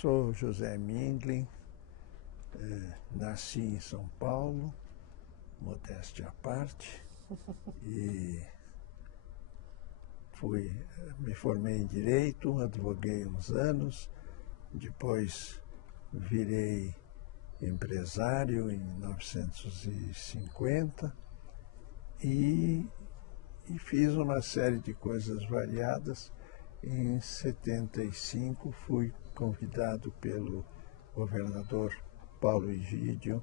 sou José Mindlin, nasci em São Paulo, modéstia à parte, e me formei em Direito, advoguei uns anos, depois virei empresário em 1950 e fiz uma série de coisas variadas. Em 75 fui convidado pelo governador Paulo Egídio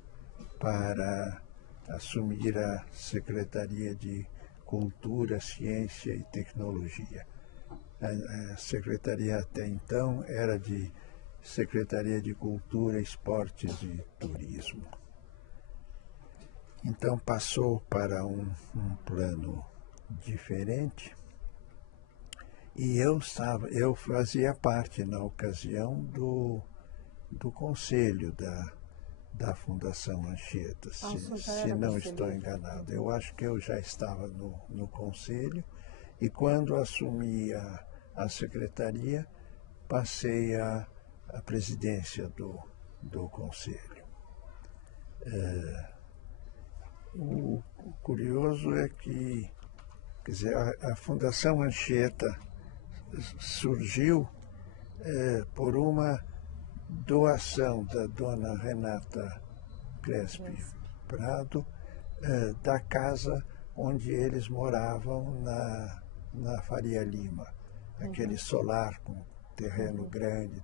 para assumir a Secretaria de Cultura, Ciência e Tecnologia. A secretaria até então era de Secretaria de Cultura, Esportes e Turismo. Então passou para um plano diferente. E eu fazia parte, na ocasião, do conselho da Fundação Anchieta, se não estou enganado. Eu acho que eu já estava no conselho, e quando assumi a secretaria, passei a presidência do conselho. O curioso é que, quer dizer, a Fundação Anchieta surgiu por uma doação da dona Renata Crespi Prado, da casa onde eles moravam na Faria Lima, aquele solar com terreno grande.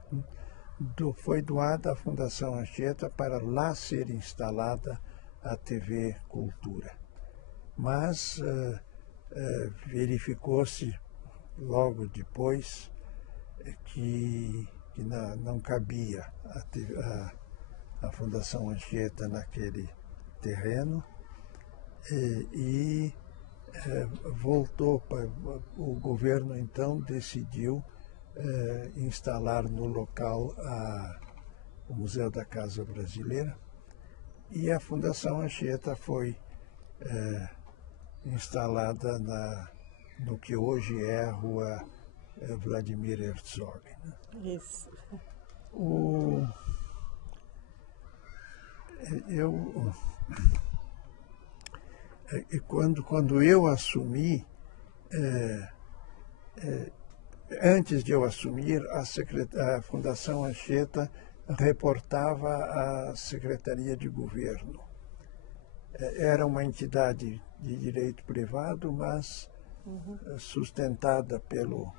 Foi doada à Fundação Anchieta para lá ser instalada a TV Cultura. Mas verificou-se logo depois que não cabia a Fundação Anchieta naquele terreno, e voltou para o governo. Então decidiu instalar no local o Museu da Casa Brasileira, e a Fundação Anchieta foi instalada no que hoje é a Rua Vladimir Herzog. Né? Isso. Quando eu assumi, antes de eu assumir, a Fundação Anchieta reportava à Secretaria de Governo. Era uma entidade de direito privado, mas sustentada pelo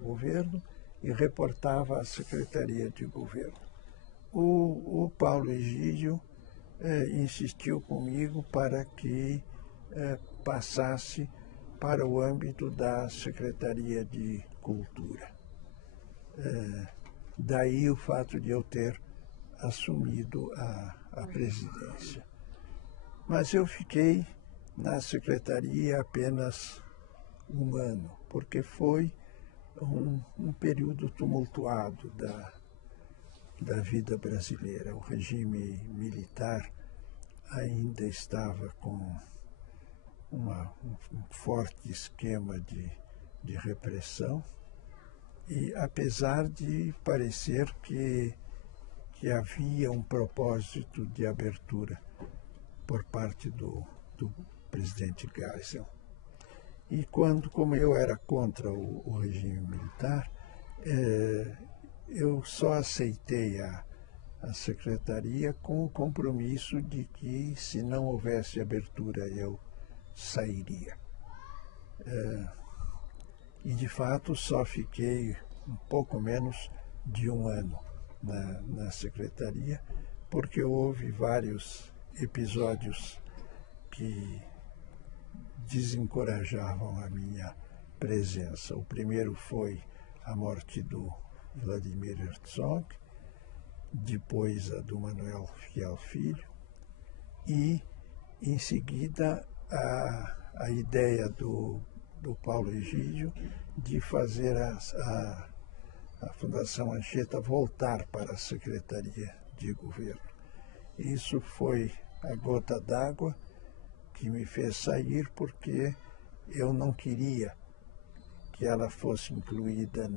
governo, e reportava à Secretaria de Governo. O Paulo Egídio insistiu comigo para que passasse para o âmbito da Secretaria de Cultura. Daí o fato de eu ter assumido a presidência. Mas eu fiquei na secretaria apenas um ano, porque foi um período tumultuado da vida brasileira. O regime militar ainda estava com um forte esquema de repressão, e apesar de parecer que havia um propósito de abertura por parte do presidente Geisel. E como eu era contra o regime militar, eu só aceitei a secretaria com o compromisso de que, se não houvesse abertura, eu sairia. E, de fato, só fiquei um pouco menos de um ano na secretaria, porque houve vários episódios que desencorajavam a minha presença. O primeiro foi a morte do Vladimir Herzog, depois a do Manuel Fiel Filho, e, em seguida, a ideia do Paulo Egídio de fazer a Fundação Anchieta voltar para a Secretaria de Governo. Isso foi a gota d'água que me fez sair, porque eu não queria que ela fosse incluída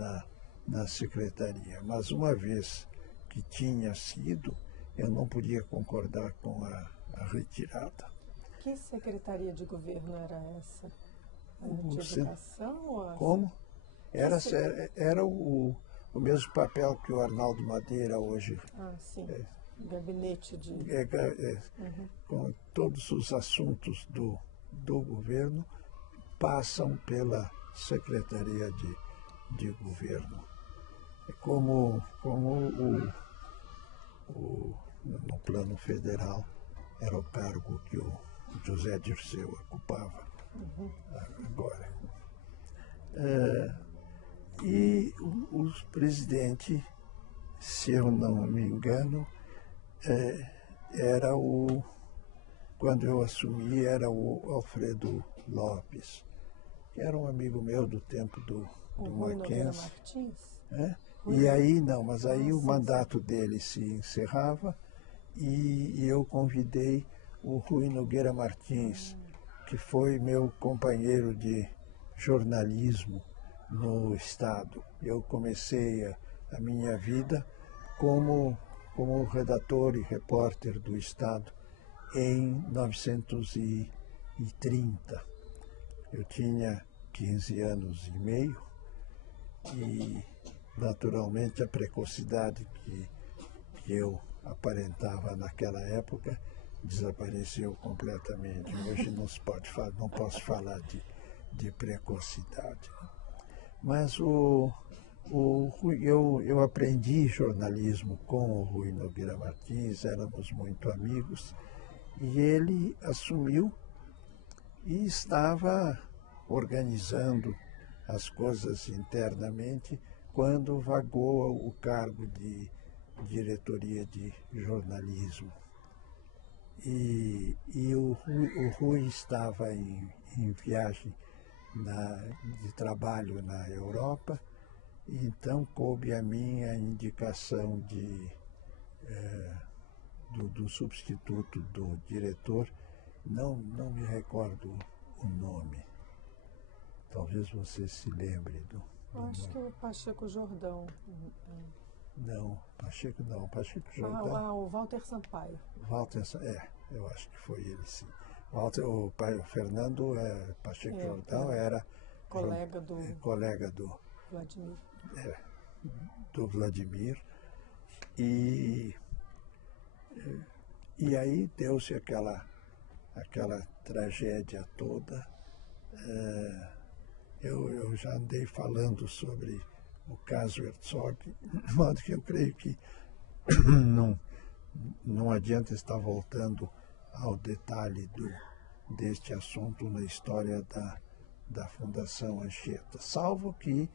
na secretaria. Mas uma vez que tinha sido, eu não podia concordar com a retirada. Que secretaria de governo era essa? De Você- educação? Ou Como? Era, Esse- era o mesmo papel que o Arnaldo Madeira hoje. Ah, sim. Gabinete de... Com todos os assuntos do governo passam pela Secretaria de Governo. É como no plano federal era o cargo que o José Dirceu ocupava agora. E o presidente, se eu não me engano, quando eu assumi, era o Alfredo Lopes, que era um amigo meu do tempo do Rui Nogueira Mackenzie. Martins? E aí não, mas aí o sim, mandato dele se encerrava e eu convidei o Rui Nogueira Martins, que foi meu companheiro de jornalismo no Estado. Eu comecei a minha vida como redator e repórter do Estado em 1930. Eu tinha 15 anos e meio e, naturalmente, a precocidade que eu aparentava naquela época desapareceu completamente. Hoje não posso falar de precocidade. Mas eu aprendi jornalismo com o Rui Nogueira Martins, éramos muito amigos, e ele assumiu e estava organizando as coisas internamente quando vagou o cargo de diretoria de jornalismo. E o Rui estava em viagem de trabalho na Europa, e então coube a mim a indicação do substituto do diretor, não me recordo o nome. Talvez você se lembre do Acho nome. que o Pacheco Jordão. Não, Pacheco Jordão. O Walter Sampaio. Eu acho que foi ele, sim. O Fernando Pacheco Jordão era colega do Vladimir. Vladimir. Do Vladimir. E aí deu-se aquela tragédia toda. Eu já andei falando sobre o caso Herzog, de modo que eu creio que não adianta estar voltando ao detalhe deste assunto na história da Fundação Anchieta, salvo que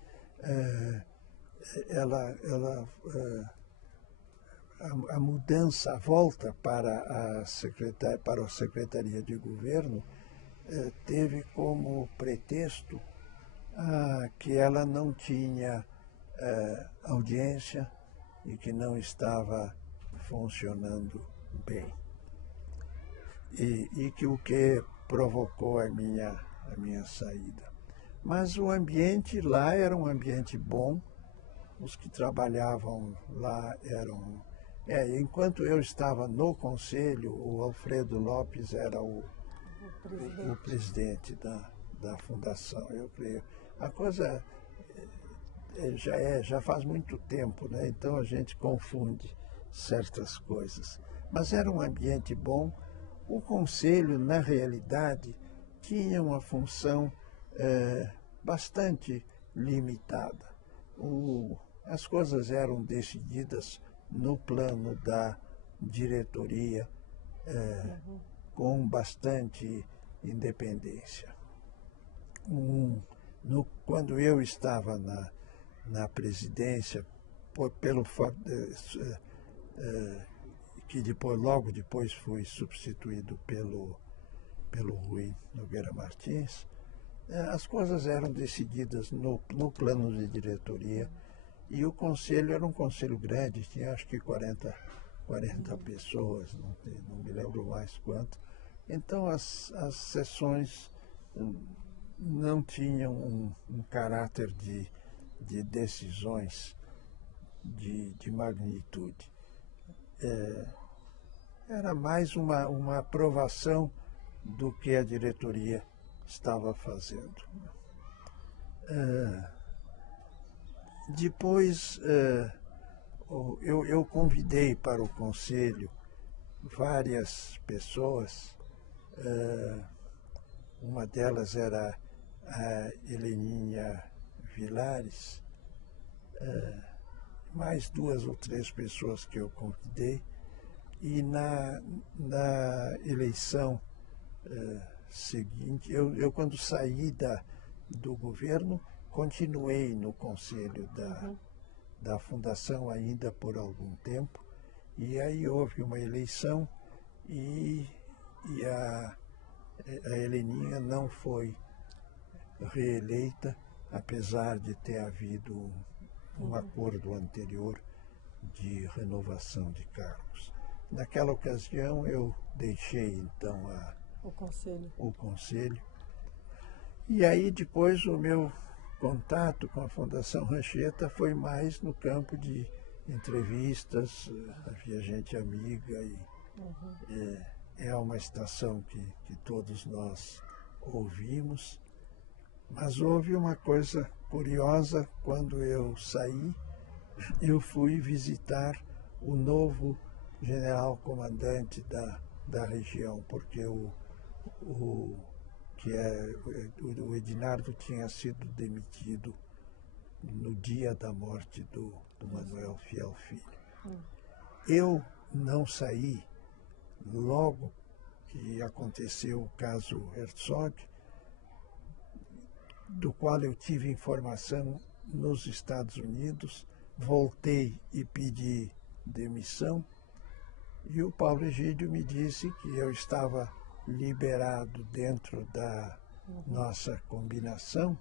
a mudança, a volta para a Secretaria de Governo teve como pretexto que ela não tinha audiência e que não estava funcionando bem. E que o que provocou a minha saída. Mas o ambiente lá era um ambiente bom, os que trabalhavam lá eram... enquanto eu estava no conselho, o Alfredo Lopes era o presidente da fundação, eu creio. A coisa já faz muito tempo, né? Então a gente confunde certas coisas. Mas era um ambiente bom. O conselho, na realidade, tinha uma função bastante limitada. As coisas eram decididas no plano da diretoria com bastante independência. Quando eu estava na presidência, pelo fato que logo depois fui substituído pelo Rui Nogueira Martins, as coisas eram decididas no plano de diretoria e o conselho era um conselho grande, tinha acho que 40 pessoas, não me lembro mais quanto. Então as sessões não tinham um caráter de decisões de magnitude. Era mais uma aprovação do que a diretoria estava fazendo. Depois, eu convidei para o conselho várias pessoas. Uma delas era a Heleninha Vilares, mais 2 ou 3 pessoas que eu convidei. E na eleição seguinte, eu quando saí do governo, continuei no conselho da fundação ainda por algum tempo, e aí houve uma eleição e a Heleninha não foi reeleita, apesar de ter havido um acordo anterior de renovação de cargos. Naquela ocasião eu deixei então o conselho. E aí depois o meu contato com a Fundação Rancheta foi mais no campo de entrevistas, havia gente amiga e é uma estação que todos nós ouvimos. Mas houve uma coisa curiosa: quando eu saí, eu fui visitar o novo general comandante da região, porque o Edinardo tinha sido demitido no dia da morte do Manuel Fiel Filho. Eu não saí logo que aconteceu o caso Herzog, do qual eu tive informação nos Estados Unidos, voltei e pedi demissão, e o Paulo Egídio me disse que eu estava liberado dentro da nossa combinação,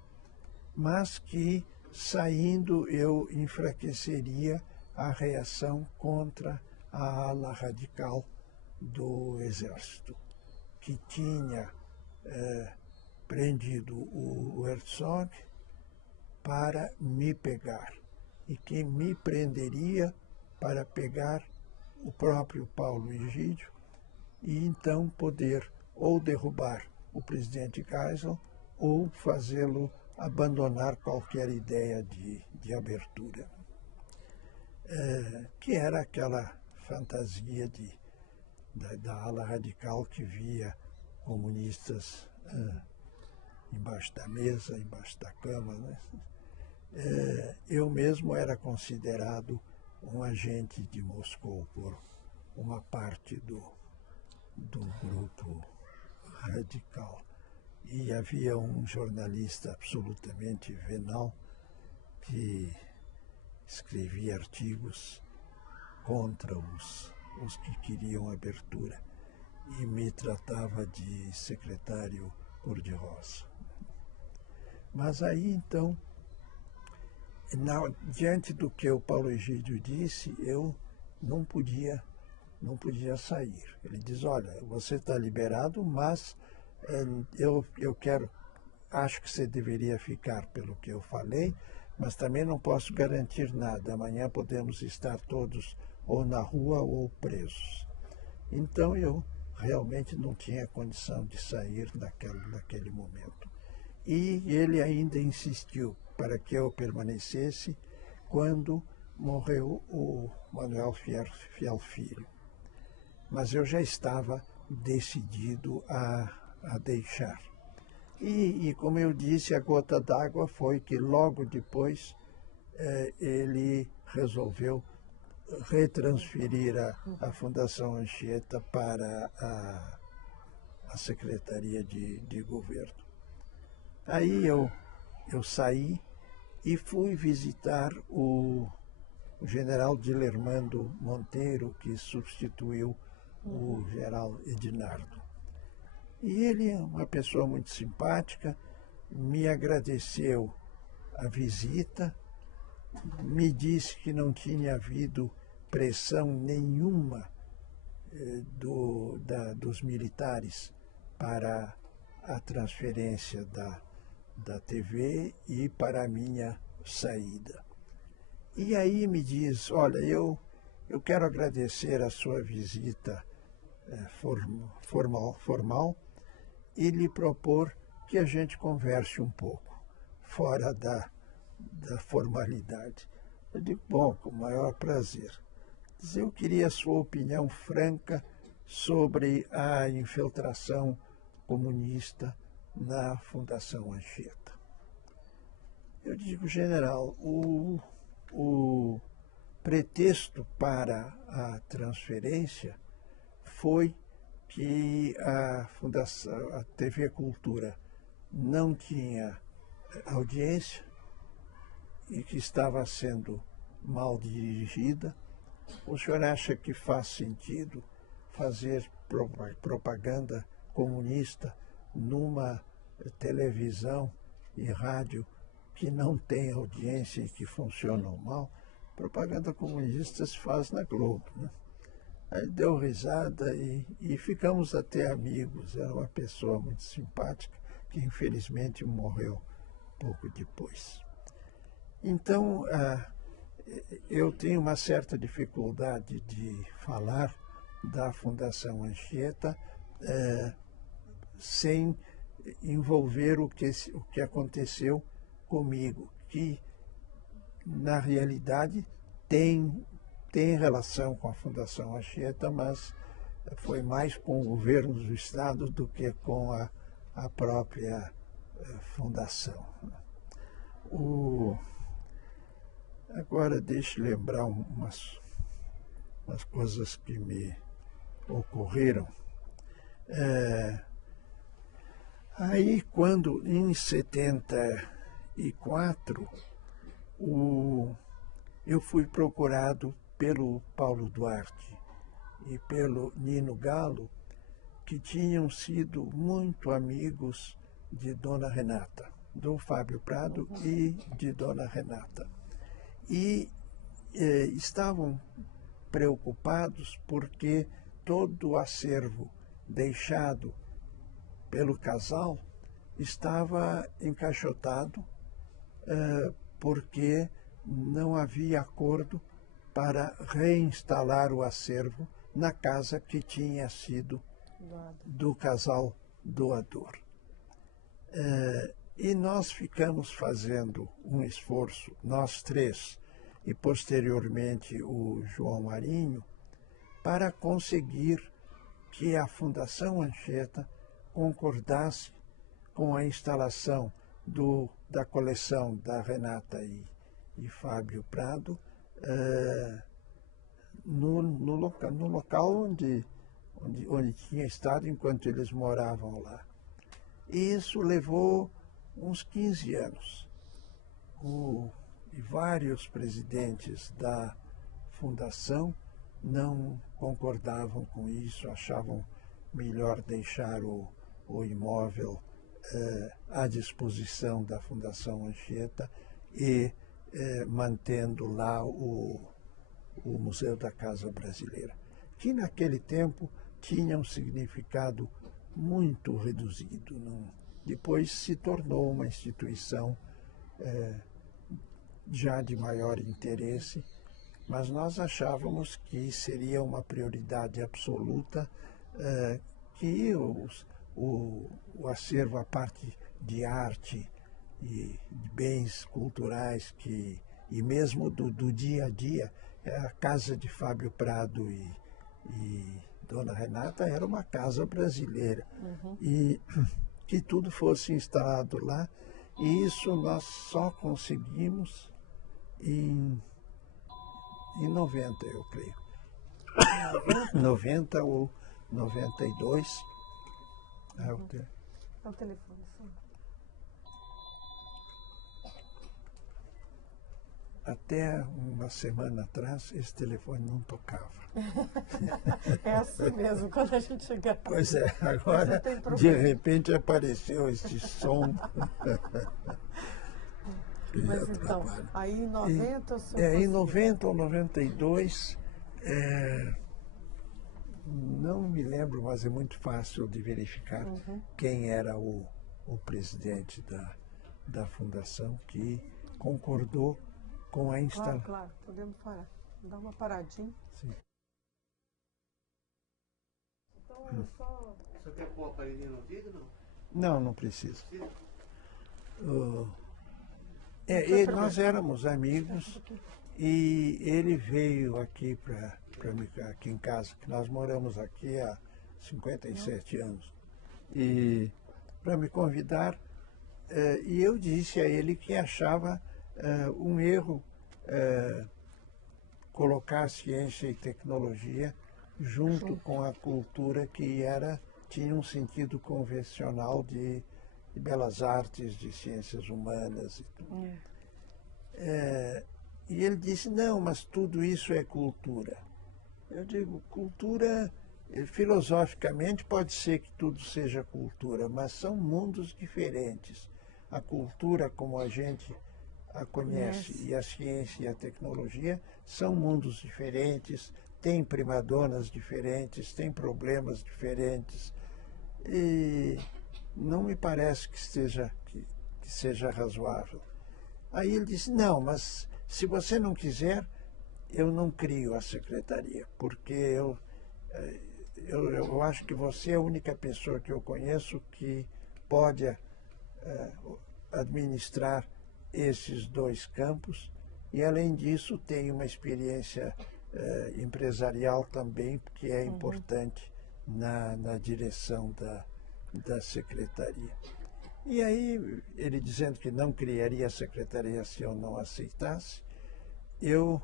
mas que, saindo, eu enfraqueceria a reação contra a ala radical do Exército, que tinha prendido o Herzog para me pegar, e que me prenderia para pegar o próprio Paulo Egídio e então poder ou derrubar o presidente Geisel ou fazê-lo abandonar qualquer ideia de abertura. Que era aquela fantasia da ala radical que via comunistas embaixo da mesa, embaixo da cama, né? Eu mesmo era considerado um agente de Moscou por uma parte do grupo radical. E havia um jornalista absolutamente venal que escrevia artigos contra os que queriam abertura e me tratava de secretário cor-de-rosa. Mas aí, então, diante do que o Paulo Egídio disse, eu não podia sair. Ele diz: olha, você está liberado, mas eu acho que você deveria ficar pelo que eu falei, mas também não posso garantir nada. Amanhã podemos estar todos ou na rua ou presos. Então eu realmente não tinha condição de sair naquele momento. E ele ainda insistiu para que eu permanecesse quando morreu o Manuel Fiel Filho. Mas eu já estava decidido a deixar. E como eu disse, a gota d'água foi que logo depois ele resolveu retransferir a Fundação Anchieta para a Secretaria de Governo. Aí eu saí e fui visitar o general Dilermando Monteiro, que substituiu o general Edinardo. E ele é uma pessoa muito simpática, me agradeceu a visita, me disse que não tinha havido pressão nenhuma dos militares para a transferência da TV e para a minha saída. E aí me diz, olha, eu quero agradecer a sua visita formal e lhe propor que a gente converse um pouco, fora da formalidade. Eu digo, bom, com o maior prazer. Eu queria a sua opinião franca sobre a infiltração comunista na Fundação Anchieta. Eu digo, general, o pretexto para a transferência foi que a Fundação, a TV Cultura não tinha audiência e que estava sendo mal dirigida. O senhor acha que faz sentido fazer propaganda comunista numa televisão e rádio que não tem audiência e que funcionam mal? Propaganda comunista se faz na Globo, né? Aí deu risada e ficamos até amigos. Era uma pessoa muito simpática que infelizmente morreu pouco depois. Então, eu tenho uma certa dificuldade de falar da Fundação Anchieta sem envolver o que aconteceu comigo, que na realidade tem relação com a Fundação Anchieta, mas foi mais com o governo do Estado do que com a própria fundação. Agora, deixe lembrar umas coisas que me ocorreram. Aí, quando em 74, eu fui procurado pelo Paulo Duarte e pelo Nino Galo, que tinham sido muito amigos de Dona Renata, do Fábio Prado e de Dona Renata. E estavam preocupados porque todo o acervo deixado pelo casal estava encaixotado porque não havia acordo para reinstalar o acervo na casa que tinha sido do casal doador. E nós ficamos fazendo um esforço, nós três, e posteriormente o João Marinho, para conseguir que a Fundação Anchieta concordasse com a instalação da coleção da Renata e Fábio Prado no local onde tinha estado enquanto eles moravam lá. E isso levou uns 15 anos. E vários presidentes da fundação não concordavam com isso, achavam melhor deixar o imóvel à disposição da Fundação Anchieta e mantendo lá o Museu da Casa Brasileira, que naquele tempo tinha um significado muito reduzido. Depois se tornou uma instituição já de maior interesse, mas nós achávamos que seria uma prioridade absoluta que o acervo, a parte de arte e de bens culturais e mesmo do dia a dia, a casa de Fábio Prado e Dona Renata era uma casa brasileira. E que tudo fosse instalado lá, e isso nós só conseguimos em 90, eu creio. 90 ou 92. É o telefone, sim. Até uma semana atrás, esse telefone não tocava. É assim mesmo, quando a gente chegar. Pois é, agora, de repente, apareceu esse som. Mas então, aí em 90... Em 90 ou 92, não me lembro, mas é muito fácil de verificar quem era o presidente da fundação que concordou com a instalação. Claro, podemos parar. Dar uma paradinha. Sim. Então, só... Você quer pôr o aparelhinho no ouvido, não? Não, não precisa. Precisa? Nós éramos amigos e ele veio aqui aqui em casa, que nós moramos aqui há 57 anos, e para me convidar, e eu disse a ele que achava um erro colocar ciência e tecnologia junto com a cultura que tinha um sentido convencional de belas artes, de ciências humanas e tudo. E ele disse, não, mas tudo isso é cultura. Eu digo, cultura, filosoficamente pode ser que tudo seja cultura, mas são mundos diferentes. A cultura, como a gente a conhece, e a ciência e a tecnologia são mundos diferentes, têm primadonas diferentes, têm problemas diferentes. E não me parece que seja razoável. Aí ele disse, não, mas se você não quiser, eu não crio a secretaria, porque eu acho que você é a única pessoa que eu conheço que pode administrar esses dois campos e, além disso, tem uma experiência empresarial também, que é importante na direção da secretaria. E aí, ele dizendo que não criaria a secretaria se eu não aceitasse, eu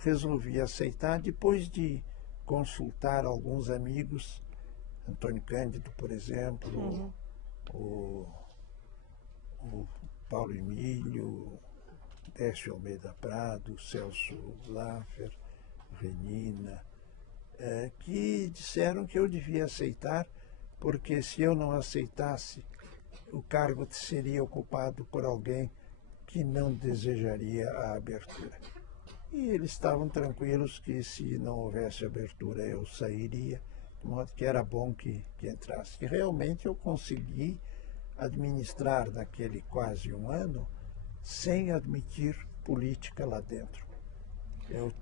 resolvi aceitar depois de consultar alguns amigos, Antônio Cândido, por exemplo, o Paulo Emílio, Décio Almeida Prado, Celso Laffer, Renina, que disseram que eu devia aceitar, porque se eu não aceitasse, o cargo seria ocupado por alguém que não desejaria a abertura. E eles estavam tranquilos que se não houvesse abertura eu sairia, de modo que era bom que entrasse. E realmente eu consegui administrar naquele quase um ano sem admitir política lá dentro. Eu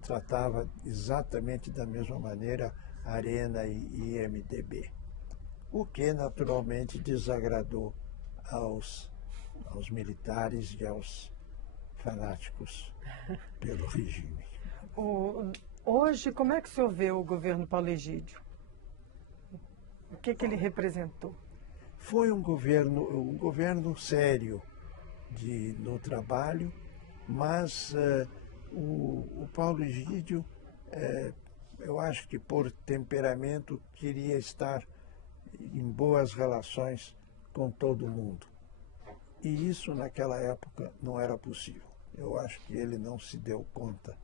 tratava exatamente da mesma maneira Arena e IMDB, o que naturalmente desagradou aos militares e aos fanáticos pelo regime. Hoje, como é que o senhor vê o governo Paulo Egídio? O que ele representou? Foi um governo sério no trabalho, mas o Paulo Egídio, eu acho que por temperamento, queria estar em boas relações com todo mundo. E isso naquela época não era possível. Eu acho que ele não se deu conta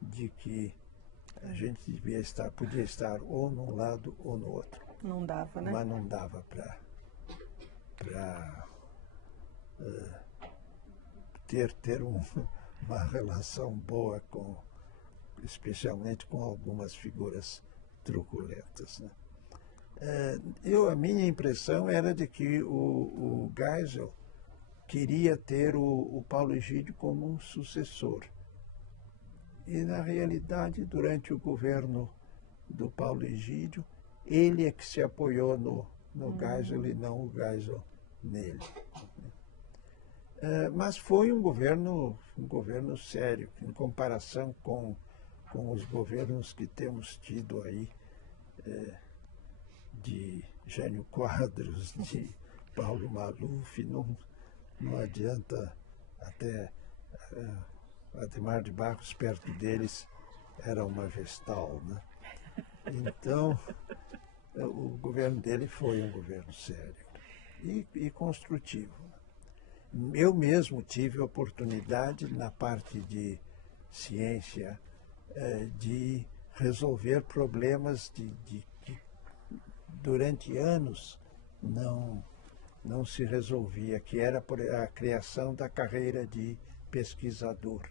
de que a gente podia estar ou num lado ou no outro. Não dava, né? Mas não dava para ter uma relação boa especialmente com algumas figuras truculentas, né? A minha impressão era de que o Geisel queria ter o Paulo Egídio como um sucessor. E, na realidade, durante o governo do Paulo Egídio, ele é que se apoiou no Geisel e não o Geisel nele. Mas foi um governo sério, em comparação com os governos que temos tido aí, de Jânio Quadros, de Paulo Maluf. Não adianta, até Adhemar de Barros, perto deles, era uma vestal, né? Então, o governo dele foi um governo sério e construtivo. Eu mesmo tive a oportunidade, na parte de ciência, de resolver problemas que durante anos não se resolvia, que era a criação da carreira de pesquisador.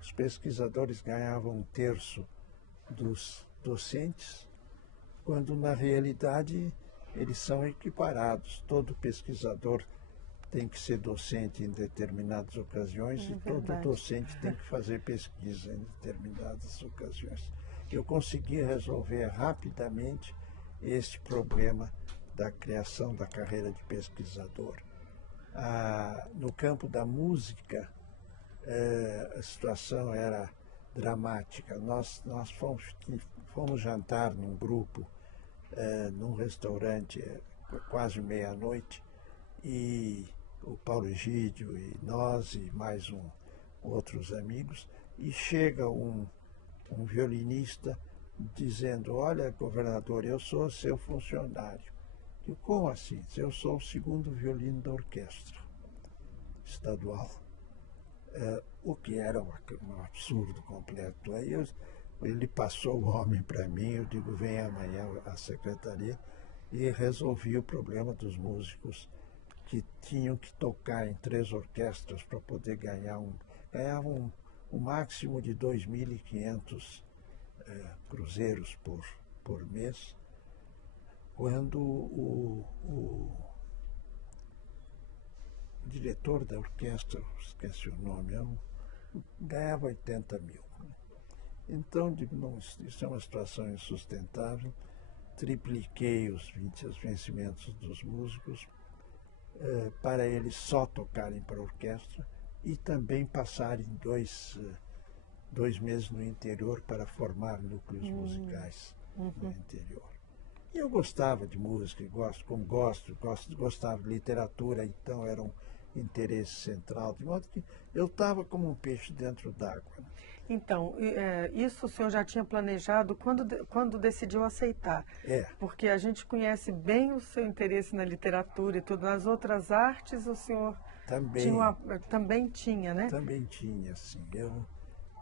Os pesquisadores ganhavam 1/3 dos docentes, quando na realidade eles são equiparados. Todo pesquisador tem que ser docente em determinadas ocasiões e todo verdade. docente tem que fazer pesquisa em determinadas ocasiões. Eu consegui resolver rapidamente este problema da criação da carreira de pesquisador. No campo da música, a situação era dramática. Nós fomos jantar num grupo, num restaurante, quase meia-noite, e o Paulo Egídio e nós e mais outros amigos, e chega um violinista dizendo: olha, governador, eu sou seu funcionário. Eu, como assim? Eu sou o segundo violino da orquestra estadual. O que era um absurdo completo. Aí ele passou o homem para mim, eu digo: vem amanhã à secretaria, e resolvi o problema dos músicos que tinham que tocar em 3 orquestras para poder ganhavam um máximo de 2.500 cruzeiros por mês, quando o diretor da orquestra, esqueci o nome, ganhava 80 mil. Então, digo, não, isso é uma situação insustentável. Tripliquei os vencimentos dos músicos para eles só tocarem para a orquestra e também passarem 2 meses no interior para formar núcleos musicais no interior. E eu gostava de música, gostava de literatura, então era um interesse central, de modo que eu estava como um peixe dentro d'água. Então, isso o senhor já tinha planejado quando decidiu aceitar? Porque a gente conhece bem o seu interesse na literatura e tudo. Nas outras artes, o senhor também tinha, né? Também tinha, sim.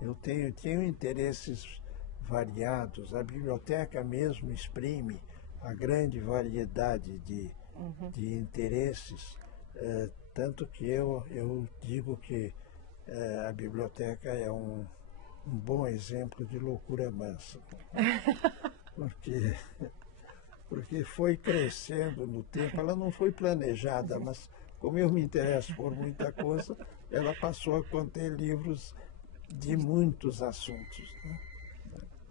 Eu tenho interesses variados. A biblioteca mesmo exprime a grande variedade de interesses, tanto que eu digo que a biblioteca é um bom exemplo de loucura mansa, porque foi crescendo no tempo. Ela não foi planejada, mas como eu me interesso por muita coisa, ela passou a conter livros de muitos assuntos, né?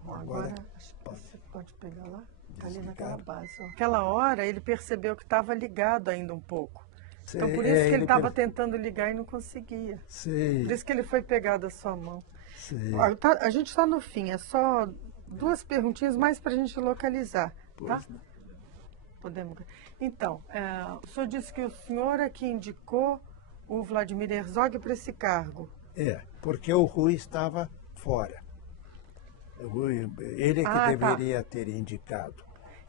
Agora acho que você pode pegar lá, está ali naquela base. Ó. Naquela hora ele percebeu que estava ligado ainda um pouco. Então por isso que ele estava tentando ligar e não conseguia. Sei. Por isso que ele foi pegar da sua mão. Sei. A gente está no fim, é só 2 perguntinhas mais para a gente localizar, tá? Podemos. Então, o senhor disse que o senhor é que indicou o Vladimir Herzog para esse cargo. Porque o Rui estava fora. Ele é que deveria ter indicado.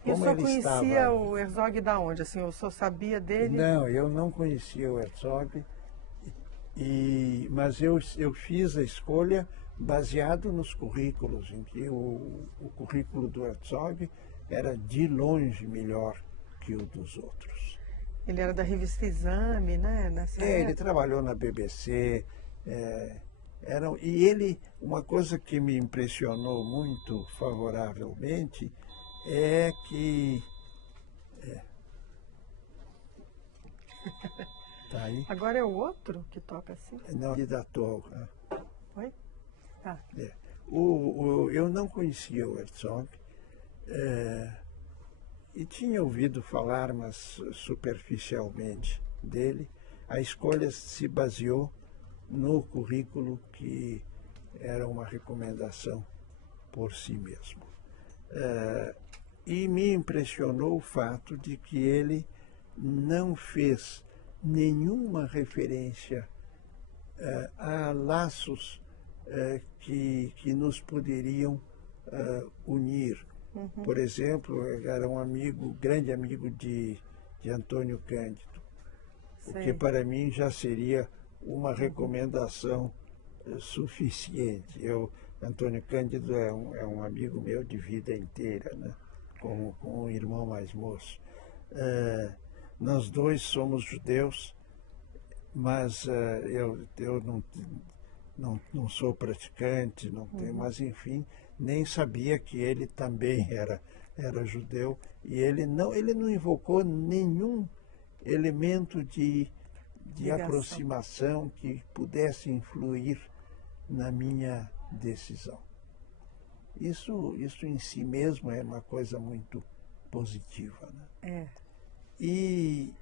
E o senhor conhecia o Herzog da onde? Assim, o senhor sabia dele? Não, eu não conhecia o Herzog, mas eu fiz a escolha baseado nos currículos, em que o currículo do Herzog era de longe melhor que o dos outros. Ele era da revista Exame, né? Ele trabalhou na BBC. E ele, uma coisa que me impressionou muito favoravelmente é que... Tá aí? Agora é o outro que toca assim? Não, ele da atual. Oi? Ah. Eu não conhecia o Herzog e tinha ouvido falar, mas superficialmente, dele. A escolha se baseou no currículo, que era uma recomendação por si mesmo. E me impressionou o fato de que ele não fez nenhuma referência a laços que nos poderiam unir. Por exemplo, era um grande amigo de Antônio Cândido, o que para mim já seria uma recomendação suficiente. Antônio Cândido é um amigo meu de vida inteira, né? Com um irmão mais moço. Nós dois somos judeus, mas eu não sou praticante, não tenho, mas enfim, nem sabia que ele também era judeu, e ele não invocou nenhum elemento de de aproximação que pudesse influir na minha decisão. Isso em si mesmo é uma coisa muito positiva, né? E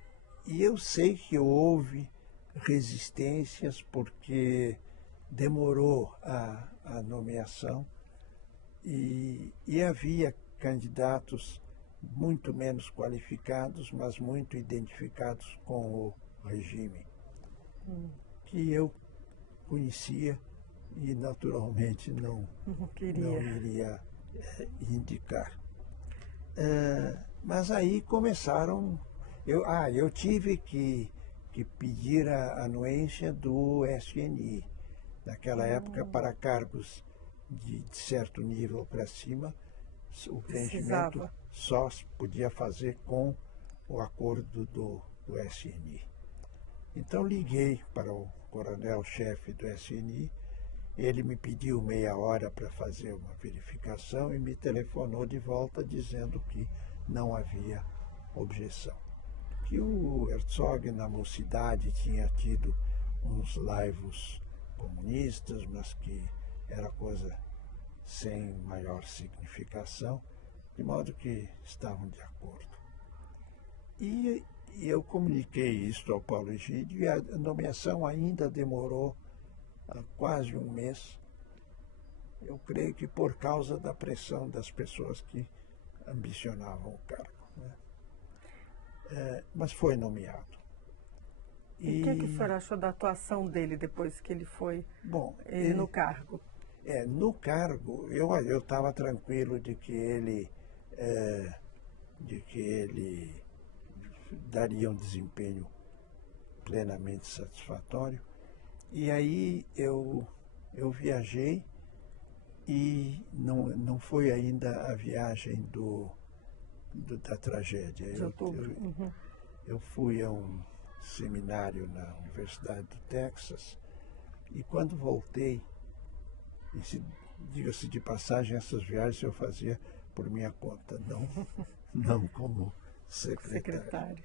eu sei que houve resistências porque demorou a nomeação e havia candidatos muito menos qualificados, mas muito identificados com o regime, que eu conhecia e naturalmente não iria indicar. Mas aí começaram... Eu tive que pedir a anuência do SNI. Naquela época, para cargos de certo nível para cima, o preenchimento só se podia fazer com o acordo do SNI. Então liguei para o coronel-chefe do SNI, ele me pediu meia hora para fazer uma verificação e me telefonou de volta dizendo que não havia objeção. Que o Herzog, na mocidade, tinha tido uns laivos comunistas, mas que era coisa sem maior significação, de modo que estavam de acordo. E eu comuniquei isso ao Paulo Egídio e a nomeação ainda demorou quase um mês, eu creio que por causa da pressão das pessoas que ambicionavam o cargo, né? Mas foi nomeado. E o que o senhor achou da atuação dele depois que ele foi no cargo? No cargo, eu estava tranquilo de que ele daria um desempenho plenamente satisfatório. E aí eu viajei e não foi ainda a viagem da tragédia. Eu fui a um seminário na Universidade do Texas e quando voltei, diga-se de passagem, essas viagens eu fazia por minha conta, não como secretário.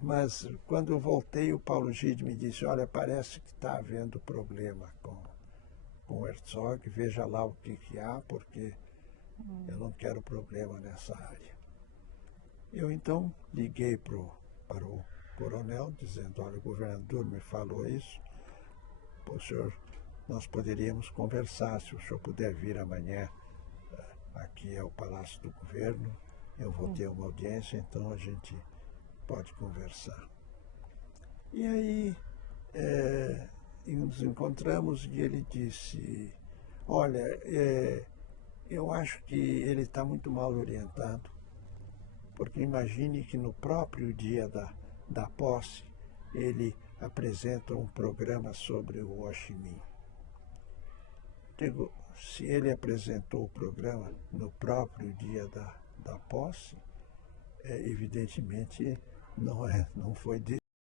Mas quando eu voltei, o Paulo Egídio me disse, olha, parece que está havendo problema com o Herzog, veja lá o que há, porque eu não quero problema nessa área. Eu então liguei para o coronel, dizendo, olha, o governador me falou isso, pô, senhor, nós poderíamos conversar, se o senhor puder vir amanhã aqui ao Palácio do Governo, eu vou ter uma audiência, então a gente pode conversar. E aí nos encontramos e ele disse, olha, eu acho que ele está muito mal orientado, porque imagine que no próprio dia da posse ele apresenta um programa sobre o Ho Chi Minh. Digo, se ele apresentou o programa no próprio dia da posse, evidentemente não foi